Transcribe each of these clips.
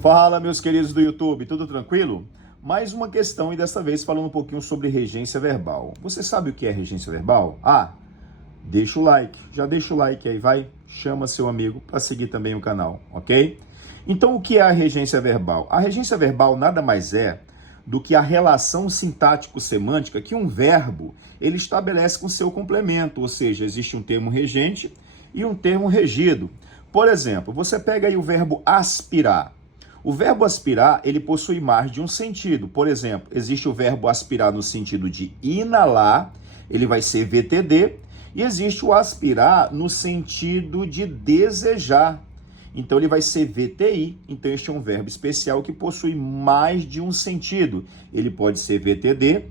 Fala, meus queridos do YouTube, tudo tranquilo? Mais uma questão e desta vez falando um pouquinho sobre regência verbal. Você sabe o que é regência verbal? Deixa o like, já deixa o like aí, vai, chama seu amigo para seguir também o canal, ok? Então, o que é a regência verbal? A regência verbal nada mais é do que a relação sintático-semântica que um verbo ele estabelece com seu complemento, ou seja, existe um termo regente e um termo regido. Por exemplo, você pega aí o verbo aspirar. O verbo aspirar, ele possui mais de um sentido. Por exemplo, existe o verbo aspirar no sentido de inalar, ele vai ser VTD, e existe o aspirar no sentido de desejar. Então, ele vai ser VTI. Então, este é um verbo especial que possui mais de um sentido. Ele pode ser VTD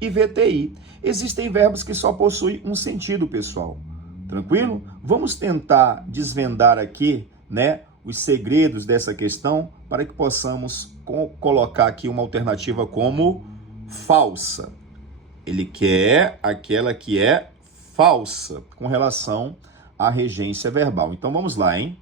e VTI. Existem verbos que só possuem um sentido, pessoal. Tranquilo? Vamos tentar desvendar aqui, os segredos dessa questão para que possamos colocar aqui uma alternativa como falsa. Ele quer aquela que é falsa com relação à regência verbal. Então, vamos lá, hein?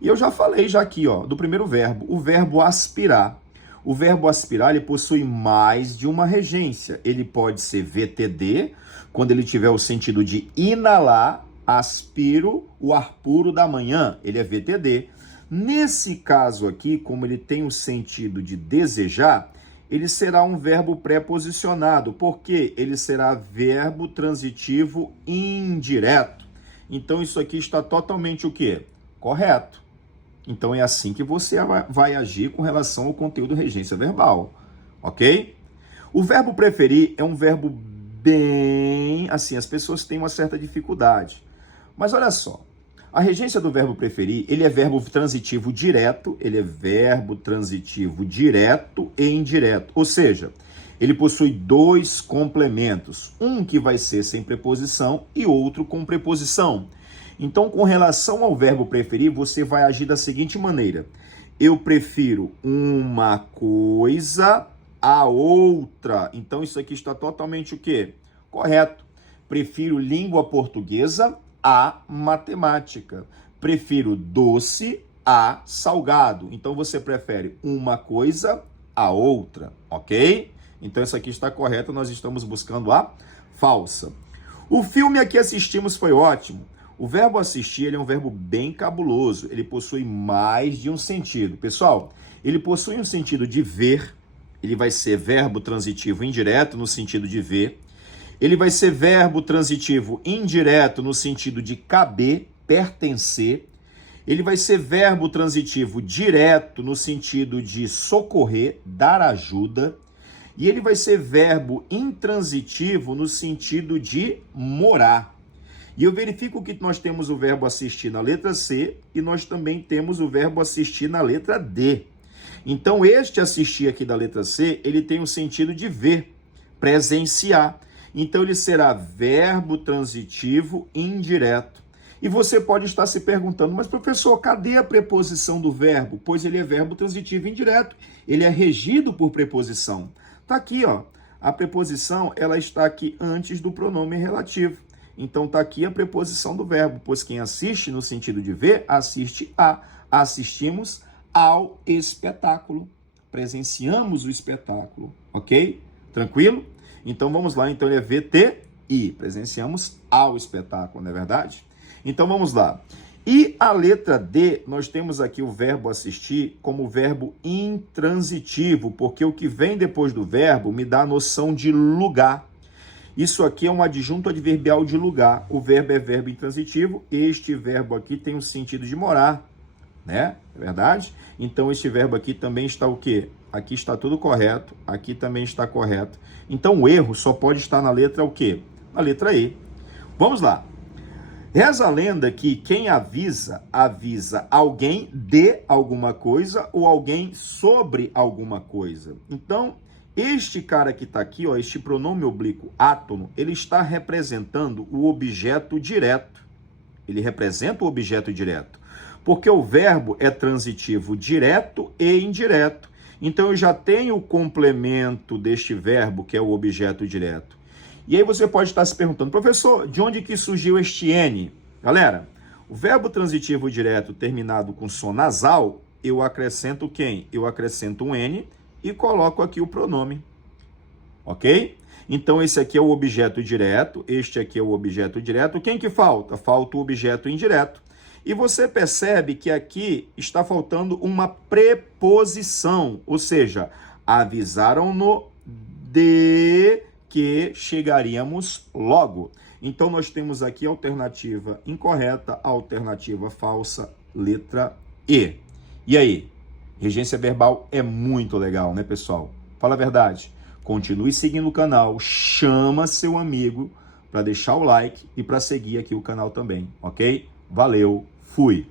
E eu já falei aqui, do primeiro verbo, o verbo aspirar. O verbo aspirar, ele possui mais de uma regência. Ele pode ser VTD, quando ele tiver o sentido de inalar, aspiro o ar puro da manhã, ele é VTD. Nesse caso aqui, como ele tem o sentido de desejar, ele será um verbo preposicionado, porque ele será verbo transitivo indireto. Então, isso aqui está totalmente o quê? Correto. Então, é assim que você vai agir com relação ao conteúdo regência verbal, ok? O verbo preferir é um verbo bem, assim, as pessoas têm uma certa dificuldade. Mas olha só, a regência do verbo preferir, ele é verbo transitivo direto, e indireto. Ou seja, ele possui dois complementos, um que vai ser sem preposição e outro com preposição. Então, com relação ao verbo preferir, você vai agir da seguinte maneira: eu prefiro uma coisa a outra. Então, isso aqui está totalmente o quê? Correto. Prefiro língua portuguesa a matemática. Prefiro doce a salgado. Então, você prefere uma coisa a outra, ok? Então, isso aqui está correto, nós estamos buscando a falsa. O filme a que assistimos foi ótimo. O verbo assistir, ele é um verbo bem cabuloso, ele possui mais de um sentido. Pessoal, ele possui um sentido de ver, ele vai ser verbo transitivo indireto no sentido de ver. Ele vai ser verbo transitivo indireto no sentido de caber, pertencer. Ele vai ser verbo transitivo direto no sentido de socorrer, dar ajuda. E ele vai ser verbo intransitivo no sentido de morar. E eu verifico que nós temos o verbo assistir na letra C e nós também temos o verbo assistir na letra D. Então, este assistir aqui da letra C, ele tem o sentido de ver, presenciar. Então, ele será verbo transitivo indireto. E você pode estar se perguntando, mas professor, cadê a preposição do verbo? Pois ele é verbo transitivo indireto, ele é regido por preposição. Está aqui, a preposição, ela está aqui antes do pronome relativo. Então, está aqui a preposição do verbo, pois quem assiste no sentido de ver, assiste a. Assistimos ao espetáculo. Presenciamos o espetáculo, ok? Tranquilo? Então, vamos lá. Então, ele é VTI. Presenciamos ao espetáculo, não é verdade? Então, vamos lá. E a letra D, nós temos aqui o verbo assistir como verbo intransitivo, porque o que vem depois do verbo me dá a noção de lugar. Isso aqui é um adjunto adverbial de lugar. O verbo é verbo intransitivo. Este verbo aqui tem o sentido de morar, né? É verdade? Então, este verbo aqui também está o quê? Aqui está tudo correto. Aqui também está correto. Então, o erro só pode estar na letra o quê? Na letra E. Vamos lá. Reza a lenda que quem avisa, avisa alguém de alguma coisa ou alguém sobre alguma coisa. Então, este cara que está aqui, este pronome oblíquo átono, ele está representando o objeto direto. Ele representa o objeto direto. Porque o verbo é transitivo direto e indireto. Então, eu já tenho o complemento deste verbo, que é o objeto direto. E aí você pode estar se perguntando, professor, de onde que surgiu este N? Galera, o verbo transitivo direto terminado com som nasal, eu acrescento quem? Eu acrescento um N e coloco aqui o pronome, ok? Então, esse aqui é o objeto direto, este aqui é o objeto direto. Quem que falta? Falta o objeto indireto. E você percebe que aqui está faltando uma preposição, ou seja, avisaram-no de que chegaríamos logo. Então, nós temos aqui a alternativa incorreta, a alternativa falsa, letra E. E aí? Regência verbal é muito legal, né, pessoal? Fala a verdade. Continue seguindo o canal, chama seu amigo para deixar o like e para seguir aqui o canal também, ok? Valeu, fui!